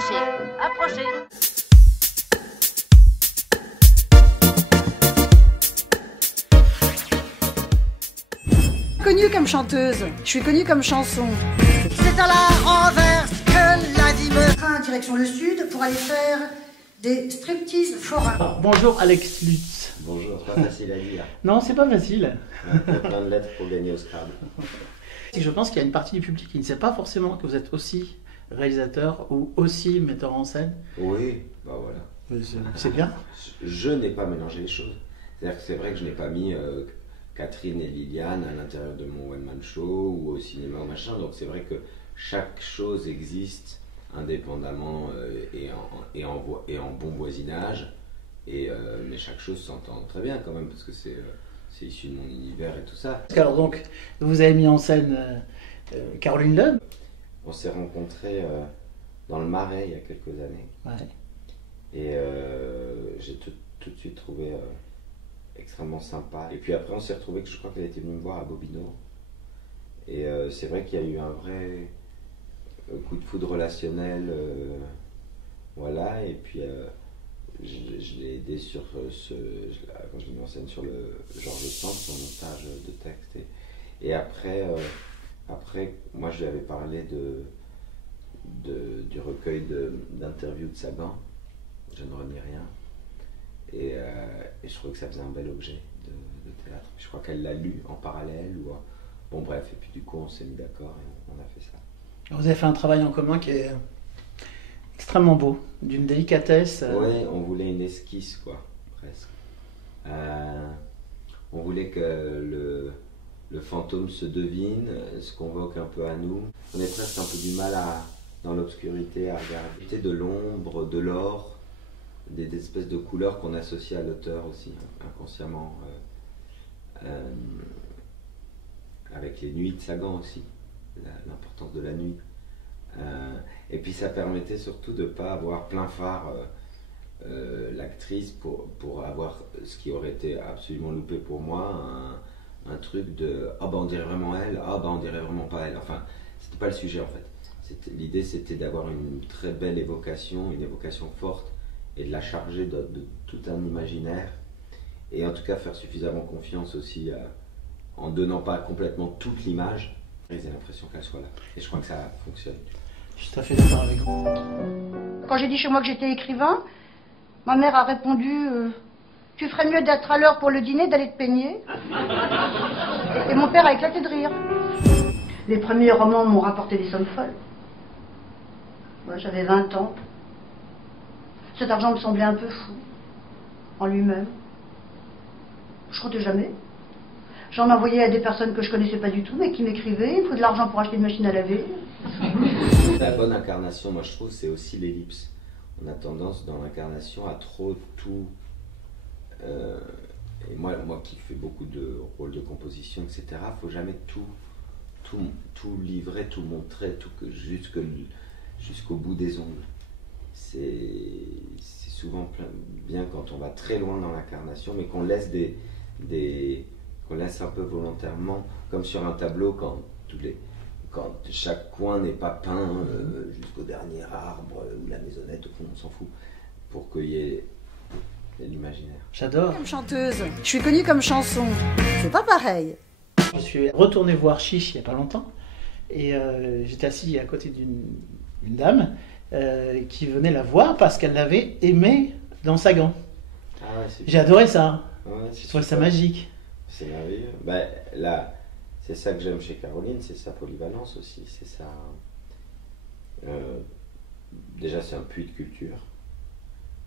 Approchez, approchez. Connue comme chanteuse, je suis connue comme chanson. C'est à la renverse que la vie me... Train direction le sud pour aller faire des striptease forains. Bonjour Alex Lutz. Bonjour, pas facile à dire. Non, c'est pas facile. Il y a plein de lettres pour gagner au Scrabble. Je pense qu'il y a une partie du public qui ne sait pas forcément que vous êtes aussi réalisateur ou aussi metteur en scène. Oui, bah voilà. C'est bien. Je n'ai pas mélangé les choses. C'est-à-dire que c'est vrai que je n'ai pas mis Catherine et Liliane à l'intérieur de mon one-man show ou au cinéma ou machin. Donc c'est vrai que chaque chose existe indépendamment et en bon voisinage. Mais chaque chose s'entend très bien quand même parce que c'est issu de mon univers et tout ça. Alors donc, vous avez mis en scène Caroline Loeb. On s'est rencontrés dans le Marais il y a quelques années. Ouais. Et j'ai tout de suite trouvé extrêmement sympa. Et puis après, on s'est retrouvés, je crois qu'elle était venue me voir à Bobino. Et c'est vrai qu'il y a eu un vrai coup de foudre relationnel. Voilà, et puis je l'ai aidé sur quand je l'ai mis en scène sur le Georges Sand, son montage de texte. Et après, moi je lui avais parlé du recueil d'interviews de Sagan, Je ne renie rien. Et je trouvais que ça faisait un bel objet de théâtre. Je crois qu'elle l'a lu en parallèle. Bon bref, et puis du coup on s'est mis d'accord et on a fait ça. Vous avez fait un travail en commun qui est extrêmement beau, d'une délicatesse. Oui, on voulait une esquisse, quoi, presque. On voulait que le fantôme se devine, se convoque un peu à nous. On est presque un peu du mal dans l'obscurité à regarder de l'ombre, de l'or, des espèces de couleurs qu'on associe à l'auteur aussi, inconsciemment. Avec les nuits de Sagan aussi, l'importance de la nuit. Et puis ça permettait surtout de ne pas avoir plein phare l'actrice pour avoir ce qui aurait été absolument loupé pour moi, un truc de « ah bah on dirait vraiment elle, ah bah on dirait vraiment pas elle ». Enfin, c'était pas le sujet en fait. L'idée c'était d'avoir une très belle évocation, une évocation forte et de la charger de tout un imaginaire et en tout cas faire suffisamment confiance aussi en donnant pas complètement toute l'image. J'ai l'impression qu'elle soit là et je crois que ça fonctionne. Je suis tout à fait d'accord avec vous. Quand j'ai dit chez moi que j'étais écrivain, ma mère a répondu tu ferais mieux d'être à l'heure pour le dîner, d'aller te peigner. Et mon père a éclaté de rire. Les premiers romans m'ont rapporté des sommes folles. Moi, j'avais 20 ans. Cet argent me semblait un peu fou en lui-même. Je comptais jamais. J'en envoyais à des personnes que je connaissais pas du tout, mais qui m'écrivaient, il me faut de l'argent pour acheter une machine à laver. La bonne incarnation, moi je trouve, c'est aussi l'ellipse. On a tendance dans l'incarnation à trop tout... et moi qui fais beaucoup de rôles de composition, etc., il ne faut jamais tout livrer, tout montrer, jusqu'au bout des ongles. C'est souvent bien quand on va très loin dans l'incarnation, mais qu'on laisse qu'on laisse un peu volontairement, comme sur un tableau quand chaque coin n'est pas peint jusqu'au dernier arbre ou la maisonnette, au fond on s'en fout, pour qu'il y ait de l'imaginaire. J'adore. Comme chanteuse, je suis connue comme chanson. C'est pas pareil. Je suis retourné voir Chiche il n'y a pas longtemps et j'étais assis à côté d'une dame qui venait la voir parce qu'elle l'avait aimé dans Sagan. Ah ouais, j'ai adoré ça. Ouais, je trouvais ça magique. C'est merveilleux. Ben, là, c'est ça que j'aime chez Caroline, c'est sa polyvalence aussi. C'est ça. Déjà, c'est un puits de culture.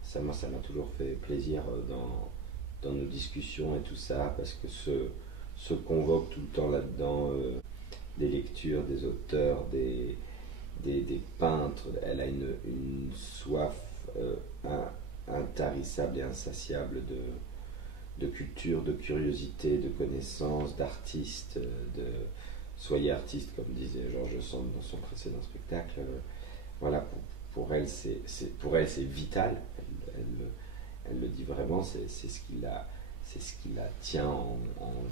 Ça m'a toujours fait plaisir dans nos discussions et tout ça, parce que se convoque tout le temps là-dedans des lectures, des auteurs, des peintres. Elle a une soif intarissable et insatiable de culture, de curiosité, de connaissances, d'artistes, soyez artiste, comme disait Georges Sand dans son précédent spectacle. Voilà, pour elle c'est vital. Elle le dit vraiment, c'est ce qui la tient en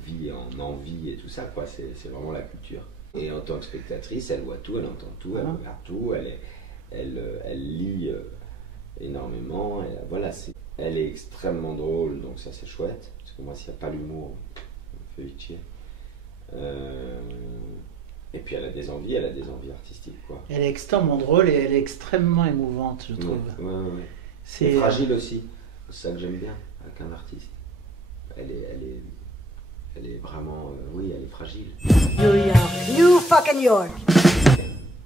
vie, en envie et tout ça, quoi. C'est vraiment la culture. Et en tant que spectatrice, elle voit tout, elle entend tout, elle regarde tout, elle lit énormément. Et, voilà, elle est extrêmement drôle, donc ça c'est chouette. Parce que moi, s'il n'y a pas l'humour, ça me fait vite chier. Et puis elle a des envies artistiques, quoi. Elle est extrêmement drôle et elle est extrêmement émouvante, je trouve. Ouais. C'est fragile aussi. C'est ça que j'aime bien avec un artiste. Elle est vraiment, oui, elle est fragile. New York. New fucking York.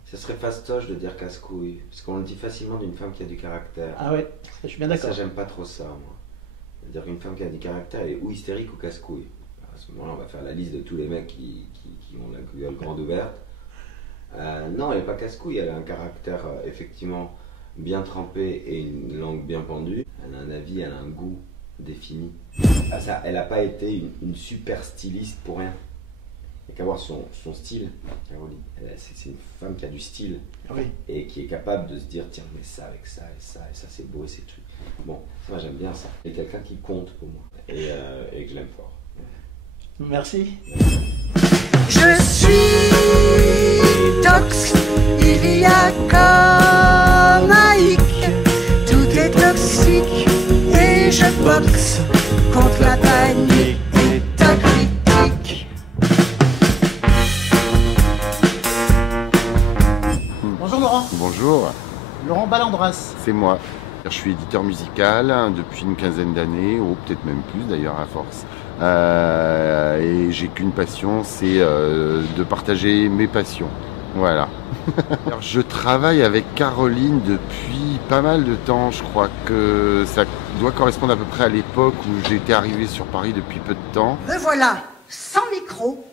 Ça serait fastoche de dire casse-couille, parce qu'on le dit facilement d'une femme qui a du caractère. Ah ouais, je suis bien d'accord. Ça, j'aime pas trop ça, moi. Dire qu'une femme qui a du caractère, elle est ou hystérique ou casse-couille. À ce moment-là, on va faire la liste de tous les mecs qui ont la gueule grande ouverte. Non, elle n'est pas casse-couille, elle a un caractère effectivement bien trempé et une langue bien pendue. Elle a un avis, elle a un goût défini. Ça, elle n'a pas été une super styliste pour rien. Il n'y a qu'à voir son style, Caroline. C'est une femme qui a du style, Oui. et qui est capable de se dire tiens, mais ça avec ça et ça, et ça c'est beau et c'est tout. Bon, moi j'aime bien ça. C'est quelqu'un qui compte pour moi et que je l'aime fort. Merci. Je suis tox, il y a comme un hic. Tout est toxique et je boxe contre la panique et ta critique. Bonjour Laurent. Bonjour, Laurent Ballandras. c'est moi. Je suis éditeur musical depuis une quinzaine d'années, ou peut-être même plus d'ailleurs à force. Et j'ai qu'une passion, c'est de partager mes passions. Voilà. Alors, je travaille avec Caroline depuis pas mal de temps. Je crois que ça doit correspondre à peu près à l'époque où j'étais arrivé sur Paris depuis peu de temps. Me voilà, sans micro,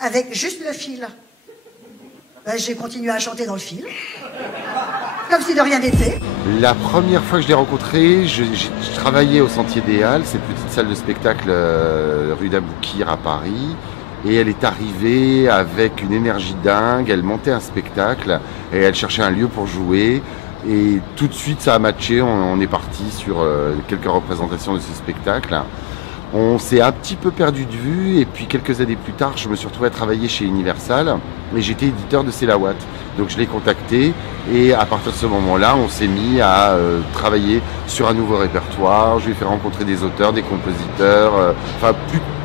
avec juste le fil. Ben, j'ai continué à chanter dans le fil, comme si de rien n'était. La première fois que je l'ai rencontrée, je travaillais au Sentier des Halles, cette petite salle de spectacle rue d'Aboukir à Paris. Et elle est arrivée avec une énergie dingue, elle montait un spectacle et elle cherchait un lieu pour jouer. Et tout de suite ça a matché, on est parti sur quelques représentations de ce spectacle. On s'est un petit peu perdu de vue et puis quelques années plus tard, je me suis retrouvé à travailler chez Universal et j'étais éditeur de Célawatt. Donc je l'ai contacté et à partir de ce moment-là, on s'est mis à travailler sur un nouveau répertoire. Je lui ai fait rencontrer des auteurs, des compositeurs, enfin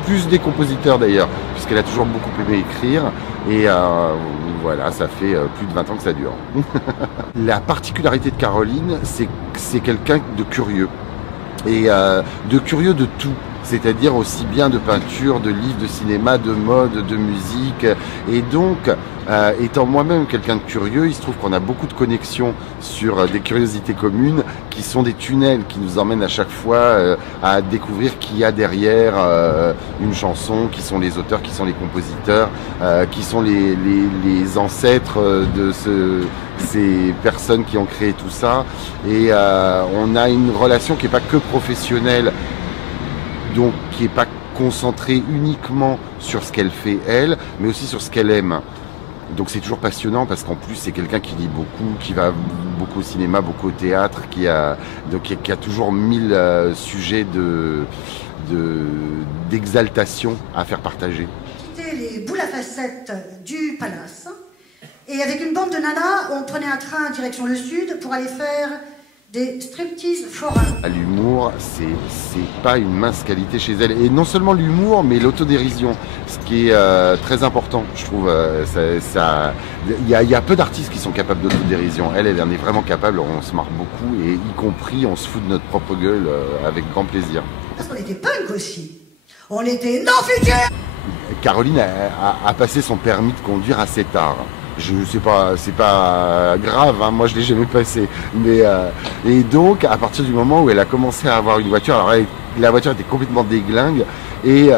plus des compositeurs d'ailleurs, puisqu'elle a toujours beaucoup aimé écrire. Et voilà, ça fait plus de 20 ans que ça dure. La particularité de Caroline, c'est que c'est quelqu'un de curieux. Et de curieux de tout. C'est-à-dire aussi bien de peinture, de livres, de cinéma, de mode, de musique. Et donc, étant moi-même quelqu'un de curieux, il se trouve qu'on a beaucoup de connexions sur des curiosités communes qui sont des tunnels qui nous emmènent à chaque fois à découvrir qui y a derrière une chanson, qui sont les auteurs, qui sont les compositeurs, qui sont les ancêtres de ces personnes qui ont créé tout ça. Et on a une relation qui n'est pas que professionnelle, donc qui n'est pas concentrée uniquement sur ce qu'elle fait elle, mais aussi sur ce qu'elle aime. Donc c'est toujours passionnant parce qu'en plus c'est quelqu'un qui lit beaucoup, qui va beaucoup au cinéma, beaucoup au théâtre, qui a toujours 1000 sujets d'exaltation à faire partager. C'était les boules à facettes du Palace. Et avec une bande de nanas, on prenait un train direction le sud pour aller faire des striptease forains. L'humour, c'est pas une mince qualité chez elle. Et non seulement l'humour, mais l'autodérision. Ce qui est très important, je trouve. Il y a peu d'artistes qui sont capables d'autodérision. Elle en est vraiment capable, on se marre beaucoup. Et y compris, on se fout de notre propre gueule avec grand plaisir. Parce qu'on était punk aussi. On était non-futur. Caroline a passé son permis de conduire assez tard. C'est pas grave, hein, moi je l'ai jamais passé. Mais et donc à partir du moment où elle a commencé à avoir une voiture, alors la voiture était complètement déglingue et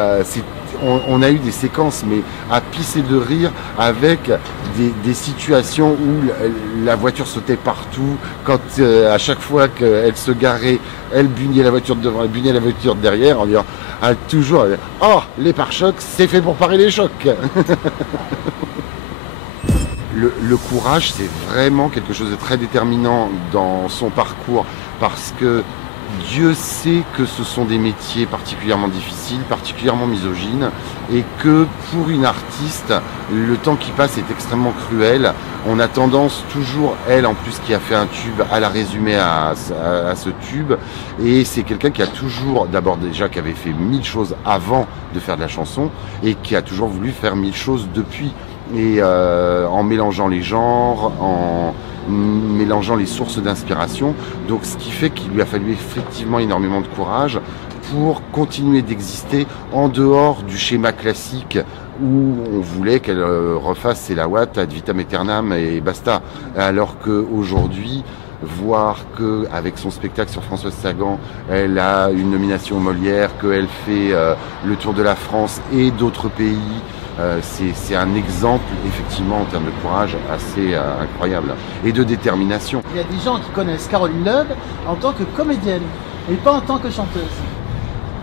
on a eu des séquences mais à pisser de rire avec des situations où la voiture sautait partout, quand à chaque fois qu'elle se garait, elle bugnait la voiture de devant, elle bugnait la voiture de derrière en disant toujours oh les pare-chocs c'est fait pour parer les chocs. Le courage, c'est vraiment quelque chose de très déterminant dans son parcours parce que Dieu sait que ce sont des métiers particulièrement difficiles, particulièrement misogynes, et que pour une artiste, le temps qui passe est extrêmement cruel. On a tendance toujours, elle en plus qui a fait un tube, à la résumer à ce tube. Et c'est quelqu'un qui a toujours, d'abord déjà qui avait fait 1000 choses avant de faire de la chanson, et qui a toujours voulu faire 1000 choses depuis. Et en mélangeant les genres, en mélangeant les sources d'inspiration. Donc ce qui fait qu'il lui a fallu effectivement énormément de courage pour continuer d'exister en dehors du schéma classique où on voulait qu'elle refasse ses lawat ad vitam aeternam et basta. Alors qu'aujourd'hui, voir qu'avec son spectacle sur Françoise Sagan, elle a une nomination aux Molières, qu'elle fait le tour de la France et d'autres pays, c'est un exemple effectivement en termes de courage assez incroyable et de détermination. Il y a des gens qui connaissent Caroline Loeb en tant que comédienne et pas en tant que chanteuse.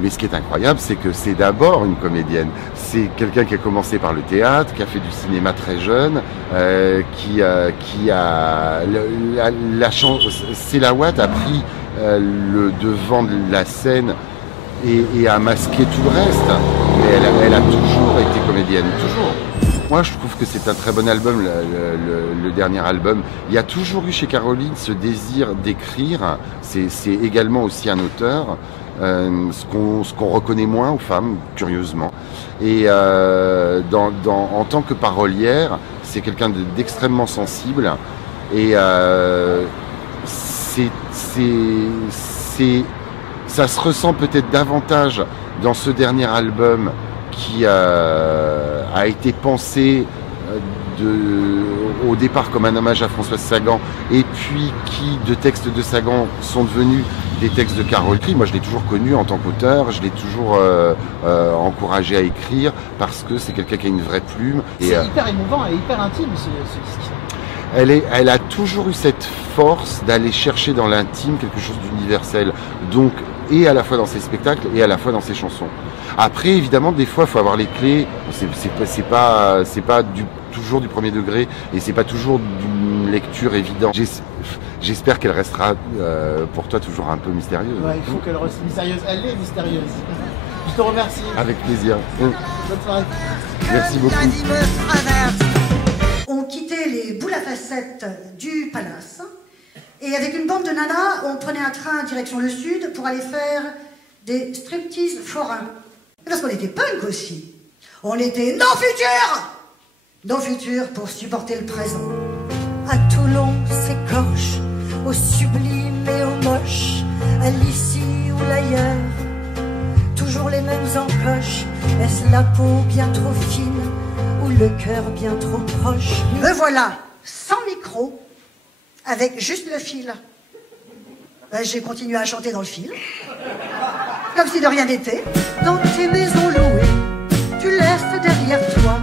Mais ce qui est incroyable, c'est que c'est d'abord une comédienne. C'est quelqu'un qui a commencé par le théâtre, qui a fait du cinéma très jeune, qui a Selawat a pris le devant de la scène et a masqué tout le reste. Mais elle a toujours été comédienne, toujours. Moi, je trouve que c'est un très bon album, le dernier album. Il y a toujours eu chez Caroline ce désir d'écrire. C'est également aussi un auteur. Ce qu'on reconnaît moins aux femmes, curieusement. Et en tant que parolière, c'est quelqu'un d'extrêmement sensible. Et ça se ressent peut-être davantage dans ce dernier album qui a été pensé au départ comme un hommage à Françoise Sagan, et puis qui, de textes de Sagan, sont devenus des textes de Caroline. Moi, je l'ai toujours connu en tant qu'auteur, je l'ai toujours encouragé à écrire, parce que c'est quelqu'un qui a une vraie plume. C'est hyper émouvant et hyper intime, ce disque. Elle a toujours eu cette force d'aller chercher dans l'intime quelque chose d'universel, donc et à la fois dans ses spectacles et à la fois dans ses chansons. Après, évidemment, des fois, il faut avoir les clés. C'est pas toujours du premier degré et c'est pas toujours d'une lecture évidente. J'espère qu'elle restera pour toi toujours un peu mystérieuse. Ouais, il faut qu'elle reste mystérieuse. Elle est mystérieuse. Je te remercie. Avec plaisir. Bonne soirée. Merci beaucoup. On quittait les boules à facettes du palace et avec une bande de nanas, on prenait un train direction le sud pour aller faire des striptease forains. Parce qu'on était punk aussi. On était non futur pour supporter le présent. À Toulon s'écorche, au sublime et au moche, à l'ici ou l'ailleurs. Toujours les mêmes encoches. Est-ce la peau bien trop fine ou le cœur bien trop proche? Me voilà, sans micro, avec juste le fil. Ben, j'ai continué à chanter dans le fil, comme si de rien n'était. Dans tes maisons louées, tu laisses derrière toi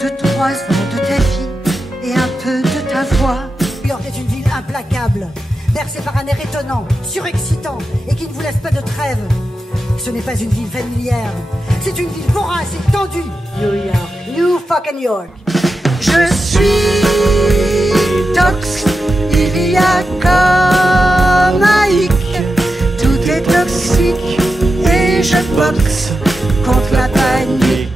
2-3 ans de ta vie et un peu de ta voix. New York est une ville implacable, bercée par un air étonnant, surexcitant et qui ne vous laisse pas de trêve. Ce n'est pas une ville familière, c'est une ville vorace et tendue. New York, New fucking York. Je suis tox, il y a comme un hic, tout est toxique et je boxe contre la panique.